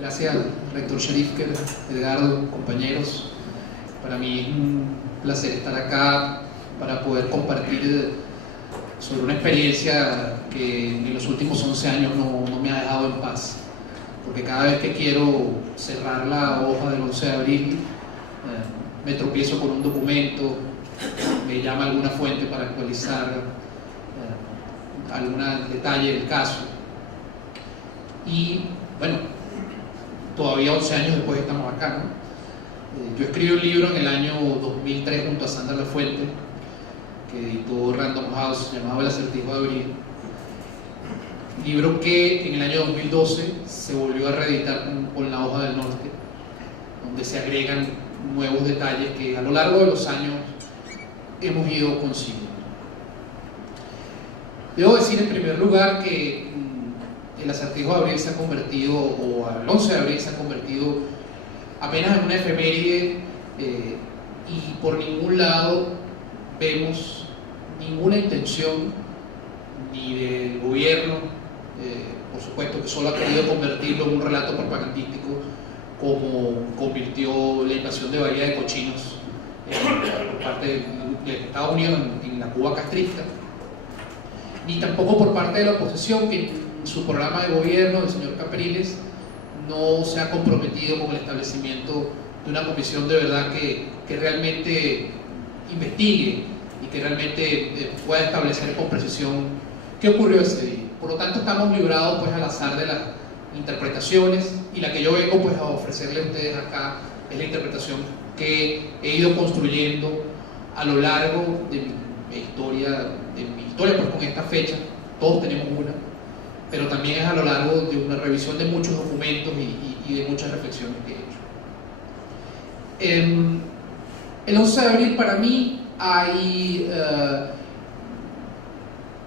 Gracias, rector Sharif, Edgardo, compañeros. Para mí es un placer estar acá para poder compartir sobre una experiencia que en los últimos 11 años no me ha dejado en paz. Porque cada vez que quiero cerrar la hoja del 11 de abril, me tropiezo con un documento, me llama alguna fuente para actualizar algún detalle del caso. Y bueno, todavía 11 años después estamos acá, ¿no? Yo escribí un libro en el año 2003 junto a Sandra Lafuente, que editó Random House, llamado El Acertijo de Abril. Libro que en el año 2012 se volvió a reeditar con La Hoja del Norte, donde se agregan nuevos detalles que a lo largo de los años hemos ido consiguiendo. Debo decir en primer lugar que el Acertijo de Abril se ha convertido, o el 11 de abril se ha convertido apenas en una efeméride, y por ningún lado vemos ninguna intención ni del gobierno, por supuesto que solo ha querido convertirlo en un relato propagandístico, como convirtió la invasión de Bahía de Cochinos por parte de Estados Unidos en la Cuba castrista, ni tampoco por parte de la oposición, que en su programa de gobierno, el señor Capriles, no se ha comprometido con el establecimiento de una comisión de verdad que realmente investigue y que realmente pueda establecer con precisión qué ocurrió ese día. Por lo tanto, estamos librados pues al azar de las interpretaciones, y la que yo vengo pues a ofrecerle a ustedes acá es la interpretación que he ido construyendo a lo largo de mi historia pues con esta fecha. Todos tenemos una, pero también es a lo largo de una revisión de muchos documentos y de muchas reflexiones que he hecho. El 11 de abril para mí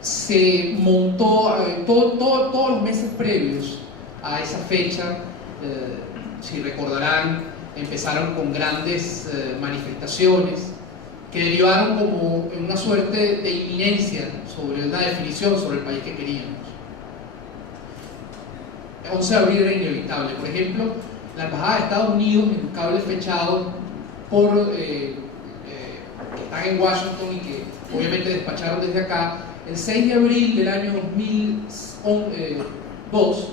se montó todos los meses previos a esa fecha. Si recordarán, empezaron con grandes manifestaciones que derivaron como en una suerte de inminencia sobre una definición sobre el país que queríamos. El 11 de abril era inevitable. Por ejemplo, la Embajada de Estados Unidos, en cables fechados que están en Washington y que obviamente despacharon desde acá, el 6 de abril del año 2002,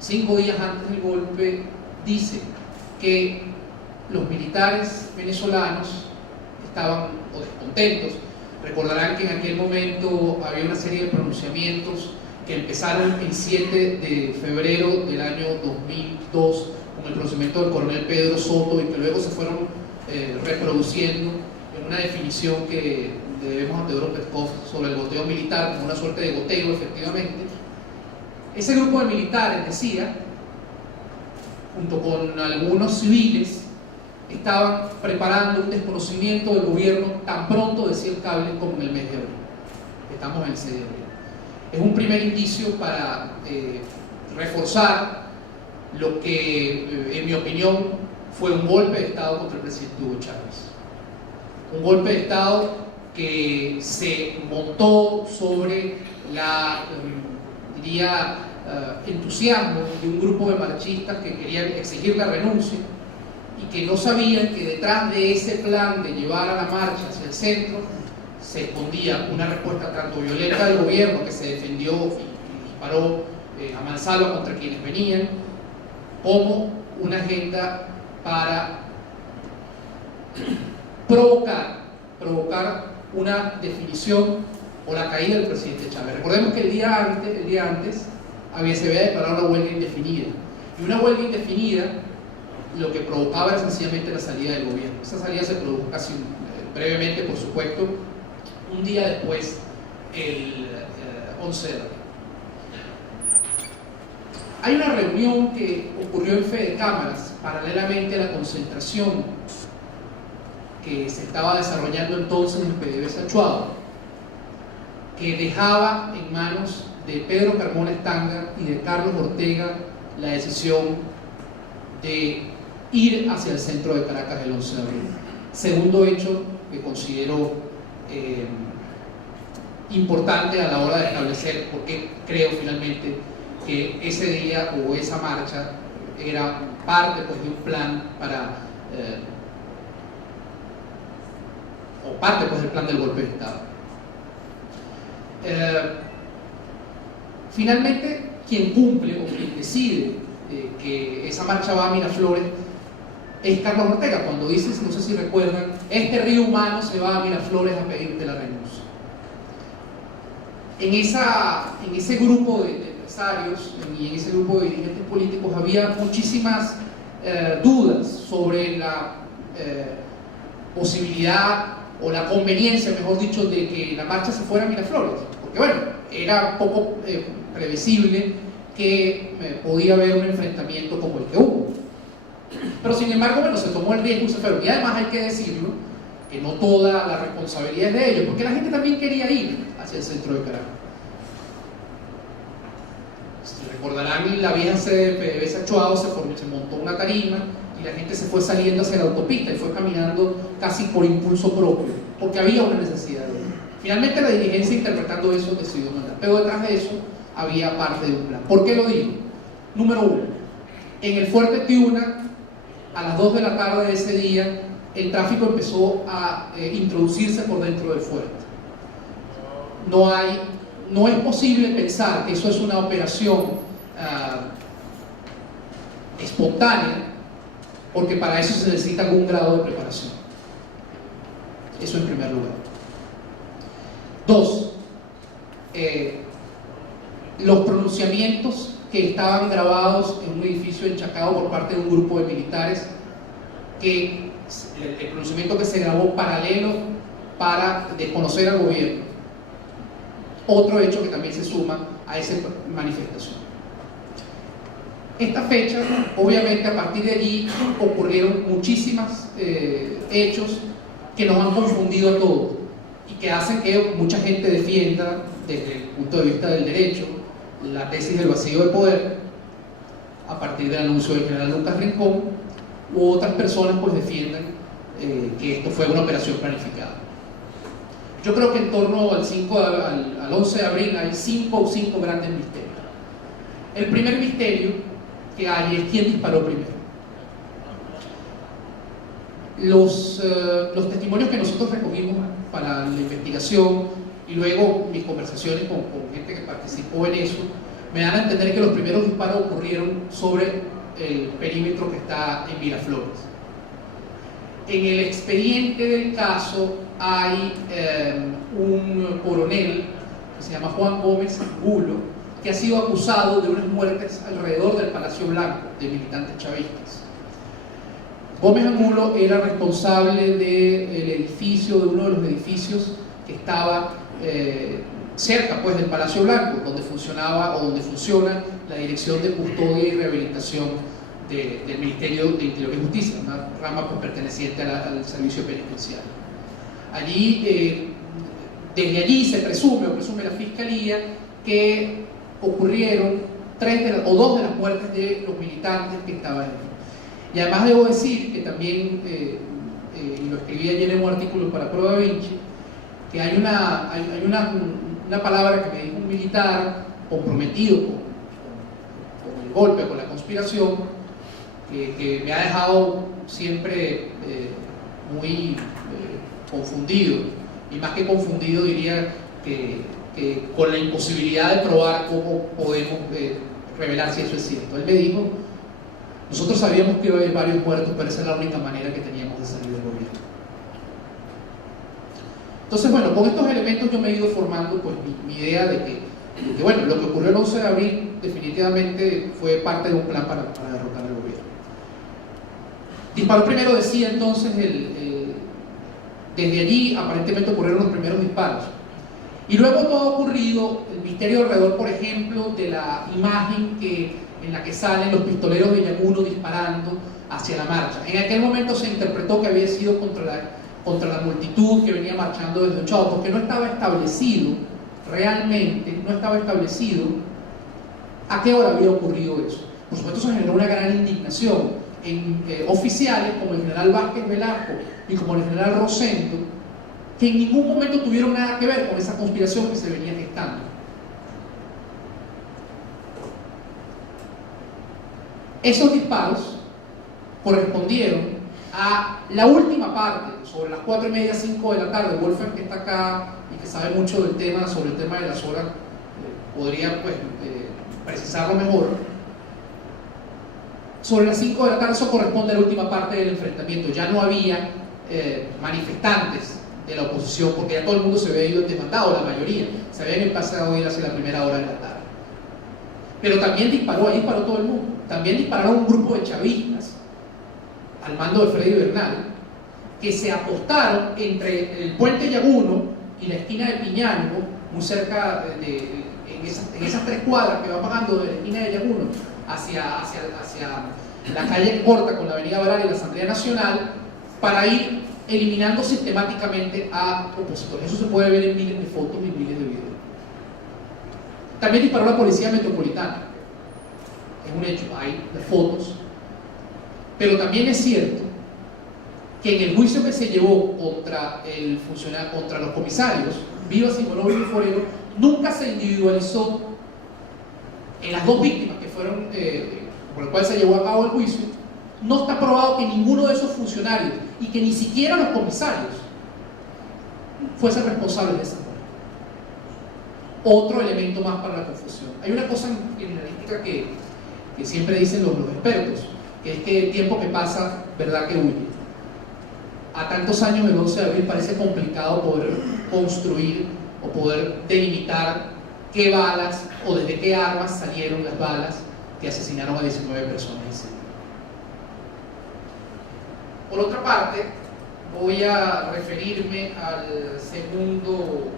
5 días antes del golpe, dice que los militares venezolanos estaban descontentos. Recordarán que en aquel momento había una serie de pronunciamientos que empezaron el 7 de febrero del año 2002 con el pronunciamiento del coronel Pedro Soto, y que luego se fueron reproduciendo en una definición que debemos a Teodoro Petkov sobre el goteo militar, como una suerte de goteo, efectivamente. Ese grupo de militares, decía, junto con algunos civiles, estaban preparando un desconocimiento del gobierno tan pronto, decía el cable, como en el mes de abril. Estamos en el 6 de abril. Es un primer indicio para reforzar lo que, en mi opinión, fue un golpe de Estado contra el presidente Hugo Chávez. Un golpe de Estado que se montó sobre entusiasmo de un grupo de marchistas que querían exigir la renuncia, y que no sabían que detrás de ese plan de llevar a la marcha hacia el centro se escondía una respuesta tanto violenta del gobierno, que se defendió y disparó a mansalva contra quienes venían, como una agenda para provocar una definición o la caída del presidente Chávez. Recordemos que el día antes se había declarado una huelga indefinida, y una huelga indefinida lo que provocaba era sencillamente la salida del gobierno. Esa salida se produjo casi brevemente, por supuesto, un día después, el 11 de abril. Hay una reunión que ocurrió en Fede Cámaras, paralelamente a la concentración que se estaba desarrollando entonces en PDVSA Achuado, que dejaba en manos de Pedro Carmona Estanga y de Carlos Ortega la decisión de ir hacia el centro de Caracas el 11 de abril. Segundo hecho que considero importante a la hora de establecer por qué creo finalmente que ese día o esa marcha era parte pues, de un plan para, o parte pues, del plan del golpe de Estado. Finalmente, quien cumple o quien decide que esa marcha va a Miraflores es Carlos Ortega, cuando dice, no sé si recuerdan, este río humano se va a Miraflores a pedirte la renuncia. En ese grupo de empresarios y en ese grupo de dirigentes políticos había muchísimas dudas sobre la posibilidad o la conveniencia, mejor dicho, de que la marcha se fuera a Miraflores, porque bueno, era poco previsible que podía haber un enfrentamiento como el que hubo. Pero sin embargo, bueno, se tomó el riesgo y se fueron. Y además hay que decirlo, que no toda la responsabilidad es de ellos, porque la gente también quería ir hacia el centro de Caracas. Si recordarán, la vieja sede de PDVSA Chuao se montó una tarima y la gente se fue saliendo hacia la autopista y fue caminando casi por impulso propio, porque había una necesidad de ello. Finalmente la dirigencia, interpretando eso, decidió mandar, pero detrás de eso había parte de un plan. ¿Por qué lo digo? Número uno, en el Fuerte Tiuna, a las 2 de la tarde de ese día, el tráfico empezó a introducirse por dentro del fuerte. No es posible pensar que eso es una operación espontánea, porque para eso se necesita algún grado de preparación. Eso en primer lugar. Dos, los pronunciamientos que estaban grabados en un edificio en Chacao por parte de un grupo de militares, que el pronunciamiento que se grabó paralelo para desconocer al gobierno. Otro hecho que también se suma a esa manifestación. Esta fecha, obviamente, a partir de allí ocurrieron muchísimos hechos que nos han confundido a todos y que hacen que mucha gente defienda, desde el punto de vista del derecho, la tesis del vacío de poder, a partir del anuncio del general Lucas Rincón, u otras personas pues defienden que esto fue una operación planificada. Yo creo que en torno al 11 de abril hay cinco grandes misterios. El primer misterio que hay es quién disparó primero. Los testimonios que nosotros recogimos para la investigación y luego mis conversaciones con gente que participó en eso me dan a entender que los primeros disparos ocurrieron sobre el perímetro que está en Miraflores. En el expediente del caso hay un coronel que se llama Juan Gómez Angulo, que ha sido acusado de unas muertes alrededor del Palacio Blanco de militantes chavistas. Gómez Angulo era responsable del edificio, de uno de los edificios que estaba cerca pues, del Palacio Blanco, donde funcionaba o donde funciona la Dirección de Custodia y Rehabilitación del Ministerio de Interior y Justicia, una rama pues, perteneciente al servicio penitenciario. Allí, desde allí se presume la Fiscalía que ocurrieron dos de las muertes de los militantes que estaban allí. Y además debo decir que también, y lo escribí ayer en un artículo para Prueba Vinci, que hay una palabra que me dijo un militar comprometido con el golpe, con la conspiración, que me ha dejado siempre muy confundido, y más que confundido diría que con la imposibilidad de probar cómo podemos revelar si eso es cierto. Él me dijo: nosotros sabíamos que iba a haber varios muertos, pero esa es la única manera que teníamos de salir del gobierno. Entonces, bueno, con estos elementos yo me he ido formando pues, mi idea de que, bueno, lo que ocurrió el 11 de abril definitivamente fue parte de un plan para derrocar al gobierno. Disparó primero, decía entonces, desde allí aparentemente ocurrieron los primeros disparos. Y luego todo ha ocurrido, el misterio alrededor, por ejemplo, de la imagen en la que salen los pistoleros de Yaguno disparando hacia la marcha. En aquel momento se interpretó que había sido contra la multitud que venía marchando desde Ochao, porque no estaba establecido, realmente, no estaba establecido a qué hora había ocurrido eso. Por supuesto se generó una gran indignación en oficiales como el general Vázquez Velasco y como el general Rosendo, que en ningún momento tuvieron nada que ver con esa conspiración que se venía gestando. Esos disparos correspondieron a la última parte, sobre las 4:30, 5 de la tarde. Wolfgang, que está acá y que sabe mucho del tema, sobre el tema de las horas, podría pues, precisarlo mejor. Sobre las 5 de la tarde, eso corresponde a la última parte del enfrentamiento. Ya no había manifestantes de la oposición, porque ya todo el mundo se había ido desbandado, la mayoría se habían empezado a ir hacia la primera hora de la tarde. Pero también disparó, ahí disparó todo el mundo. También dispararon un grupo de chavistas al mando de Freddy Bernal, que se apostaron entre el puente Yaguno y la esquina de Piñango, muy cerca en esas 3 cuadras que va bajando de la esquina de Yaguno hacia la calle corta con la avenida Baral y la Asamblea Nacional, para ir eliminando sistemáticamente a opositores. Eso se puede ver en miles de fotos y miles de videos. También disparó la Policía Metropolitana. Es un hecho, hay fotos. Pero también es cierto que en el juicio que se llevó contra los comisarios Vivas, Simonovic y Forero, nunca se individualizó en las 2 víctimas que fueron por las cuales se llevó a cabo el juicio. No está probado que ninguno de esos funcionarios y que ni siquiera los comisarios fuesen responsables de esa muerte. Otro elemento más para la confusión. Hay una cosa en criminalística que siempre dicen los expertos, que es que el tiempo que pasa, verdad que huye. A tantos años del 11 de abril parece complicado poder construir o poder delimitar qué balas o desde qué armas salieron las balas que asesinaron a 19 personas. Por otra parte, voy a referirme al segundo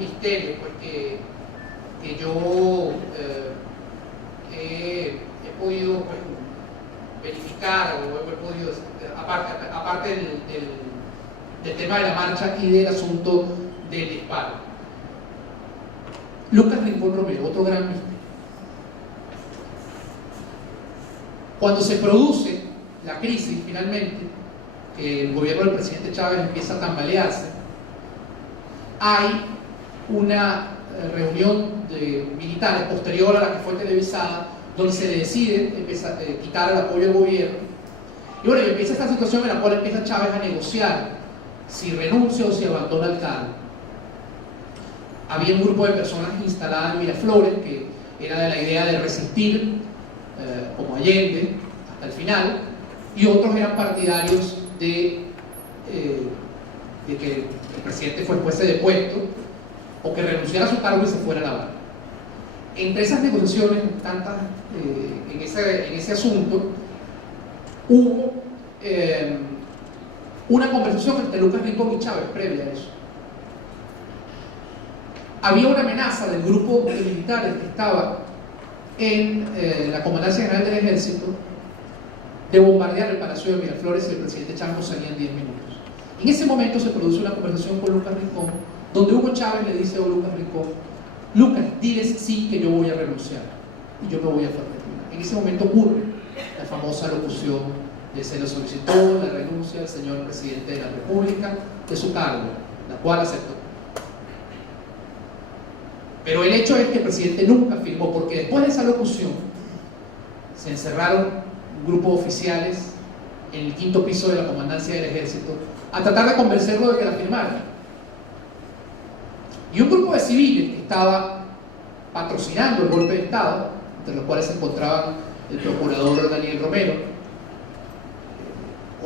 misterio, pues, que yo he podido pues, verificar, o he podido, aparte del tema de la marcha y del asunto del disparo. Lucas Rincón Romero, otro gran misterio. Cuando se produce la crisis, finalmente, que el gobierno del presidente Chávez empieza a tambalearse, hay una reunión de militares posterior a la que fue televisada, donde se le decide quitar el apoyo al gobierno. Y bueno, y empieza esta situación en la cual empieza Chávez a negociar si renuncia o si abandona el cargo. Había un grupo de personas instaladas en Miraflores que era de la idea de resistir como Allende hasta el final, y otros eran partidarios de que el presidente fuese depuesto o que renunciara a su cargo y se fuera a La Habana. Entre esas negociaciones, en ese asunto, hubo una conversación entre Lucas Rincón y Chávez previa a eso. Había una amenaza del grupo de militares que estaba en la Comandancia General del Ejército de bombardear el Palacio de Miraflores si el presidente Chávez no salía en 10 minutos. En ese momento se produce una conversación con Lucas Rincón, donde Hugo Chávez le dice a Lucas Rincón: Lucas, diles sí que yo voy a renunciar y yo me voy a Fuerteventura. En ese momento ocurre la famosa locución de: se le solicitó la renuncia al señor presidente de la República de su cargo, la cual aceptó. Pero el hecho es que el presidente nunca firmó, porque después de esa locución se encerraron un grupo de oficiales en el 5º piso de la comandancia del ejército a tratar de convencerlo de que la firmara. Y un grupo de civiles que estaba patrocinando el golpe de Estado, entre los cuales se encontraban el procurador Daniel Romero,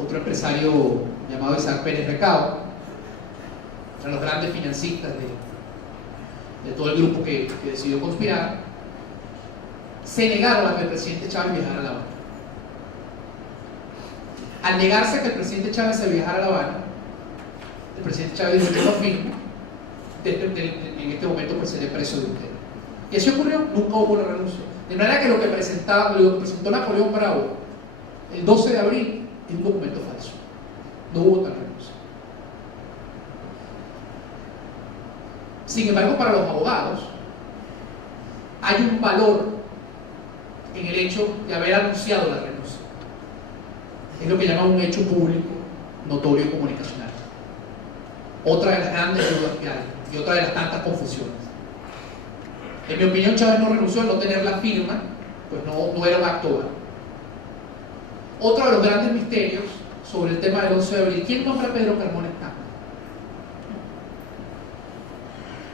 otro empresario llamado Isaac Pérez Recao, eran los grandes financistas de todo el grupo que decidió conspirar, se negaron a que el presidente Chávez viajara a La Habana. Al negarse a que el presidente Chávez se viajara a La Habana, el presidente Chávez dijo: yo no firmo, en este momento pues seré preso de usted. Y así ocurrió, nunca hubo la renuncia. De manera que lo que presentó Napoleón Bravo el 12 de abril es un documento falso. No hubo tal renuncia. Sin embargo, para los abogados hay un valor en el hecho de haber anunciado la renuncia. Es lo que llaman un hecho público, notorio y comunicacional. Otra de las grandes dudas que hay y otra de las tantas confusiones. En mi opinión, Chávez no renunció al no tener la firma, pues no era un acto otro de los grandes misterios sobre el tema del 11 de abril. ¿Quién nombra a Pedro Carmona Escándalo?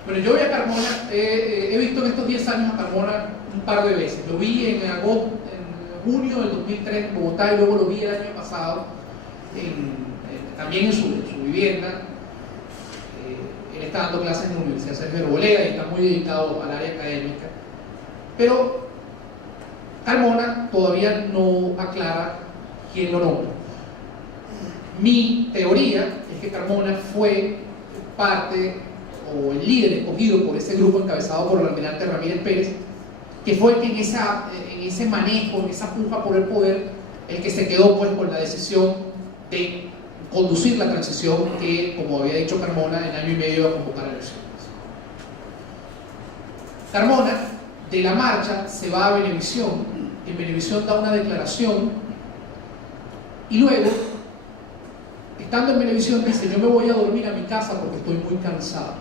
Bueno, yo vi a Carmona, he visto en estos 10 años a Carmona un par de veces. Lo vi en junio del 2003 en Bogotá, y luego lo vi el año pasado también en su vivienda. Él está dando clases en la Universidad Sergio Arboleda y está muy dedicado al área académica. Pero Carmona todavía no aclara quién lo nombra. Mi teoría es que Carmona fue parte o el líder escogido por ese grupo encabezado por el almirante Ramírez Pérez, que fue el que en ese manejo, en esa puja por el poder, el que se quedó pues con la decisión de conducir la transición que, como había dicho Carmona, en año y medio iba a convocar elecciones. Carmona, de la marcha, se va a Venevisión. En Venevisión da una declaración y luego, estando en Venevisión, dice: yo me voy a dormir a mi casa porque estoy muy cansado.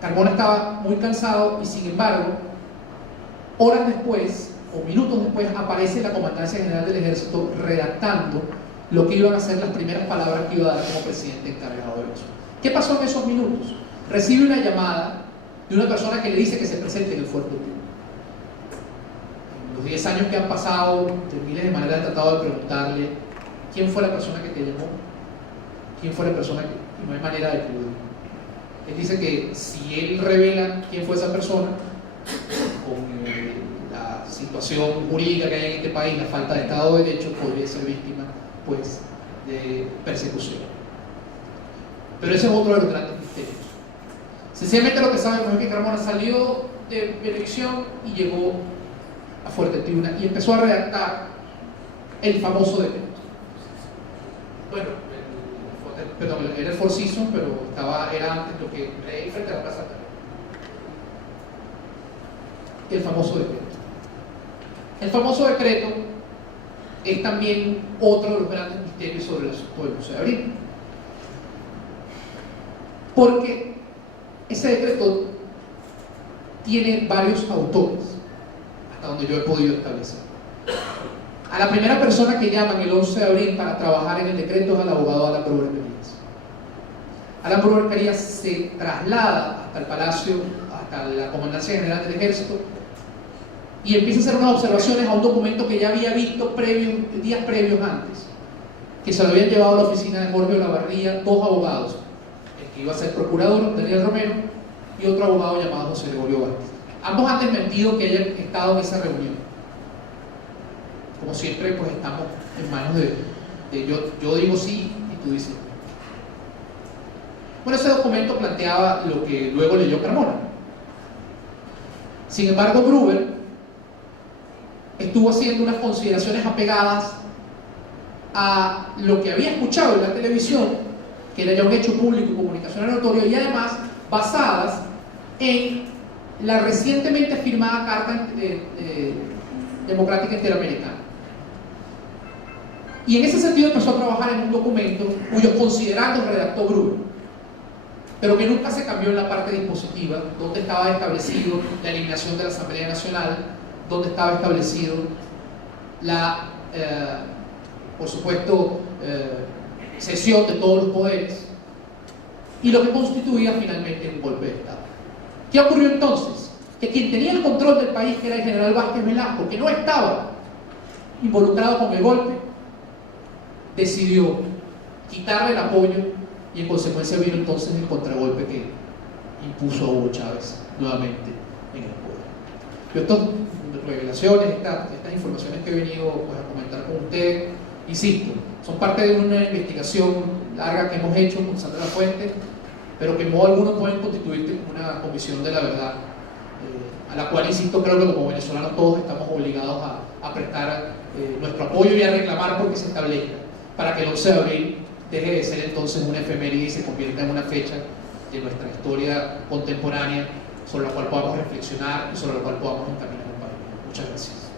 Carmona estaba muy cansado y, sin embargo, horas después o minutos después aparece la Comandancia General del Ejército redactando lo que iban a ser las primeras palabras que iba a dar como presidente encargado de eso. ¿Qué pasó en esos minutos? Recibe una llamada de una persona que le dice que se presente en el Fuerte Ubría. En los 10 años que han pasado, de miles de maneras he tratado de preguntarle: ¿quién fue la persona que te llamó? ¿Quién fue la persona que...? Y no hay manera de que lo diga. Él dice que si él revela quién fue esa persona, con la situación jurídica que hay en este país, la falta de Estado de Derecho, podría ser víctima pues de persecución. Pero ese es otro de los grandes misterios. Sencillamente lo que sabemos es que Carmona salió de Venevisión y llegó a Fuerteventura y empezó a redactar el famoso decreto. Bueno, perdón, era el Four Seasons, pero era antes lo que leí frente a la Plaza Taller. El famoso decreto. El famoso decreto es también otro de los grandes misterios sobre el asunto del 11 de abril. Porque ese decreto tiene varios autores, hasta donde yo he podido establecer. A la primera persona que llaman el 11 de abril para trabajar en el decreto es al abogado Alan Brewer Carías. Alan Brewer Carías se traslada hasta el Palacio, hasta la Comandancia General del Ejército, y empieza a hacer unas observaciones a un documento que ya había visto días previos antes, que se lo habían llevado a la oficina de Jorge Olavarría dos abogados, el que iba a ser procurador, Daniel Romero, y otro abogado llamado José Gregorio Vázquez. Ambos han desmentido que hayan estado en esa reunión. Como siempre, pues estamos en manos de yo digo sí y tú dices no. Bueno, ese documento planteaba lo que luego leyó Carmona. Sin embargo, Brewer estuvo haciendo unas consideraciones apegadas a lo que había escuchado en la televisión, que era ya un hecho público y comunicacional notorio, y además basadas en la recientemente firmada Carta Democrática Interamericana. Y en ese sentido empezó a trabajar en un documento cuyos considerandos redactó Brewer, pero que nunca se cambió en la parte dispositiva, donde estaba establecido la eliminación de la Asamblea Nacional, donde estaba establecido la, por supuesto, cesión de todos los poderes, y lo que constituía finalmente un golpe de Estado. ¿Qué ocurrió entonces? Que quien tenía el control del país, que era el general Vázquez Velasco, que no estaba involucrado con el golpe, decidió quitarle el apoyo, y en consecuencia vino entonces el contragolpe que impuso a Hugo Chávez nuevamente en el poder. Yo estas revelaciones, estas informaciones que he venido pues, a comentar con ustedes, insisto, son parte de una investigación larga que hemos hecho con Sandra Fuentes, pero que en modo alguno pueden constituirse como una comisión de la verdad, a la cual, insisto, creo que como venezolanos todos estamos obligados a prestar nuestro apoyo y a reclamar porque se establezca, para que el 11 de abril deje de ser entonces una efeméride y se convierta en una fecha de nuestra historia contemporánea sobre la cual podamos reflexionar y sobre la cual podamos encaminar el país. Muchas gracias.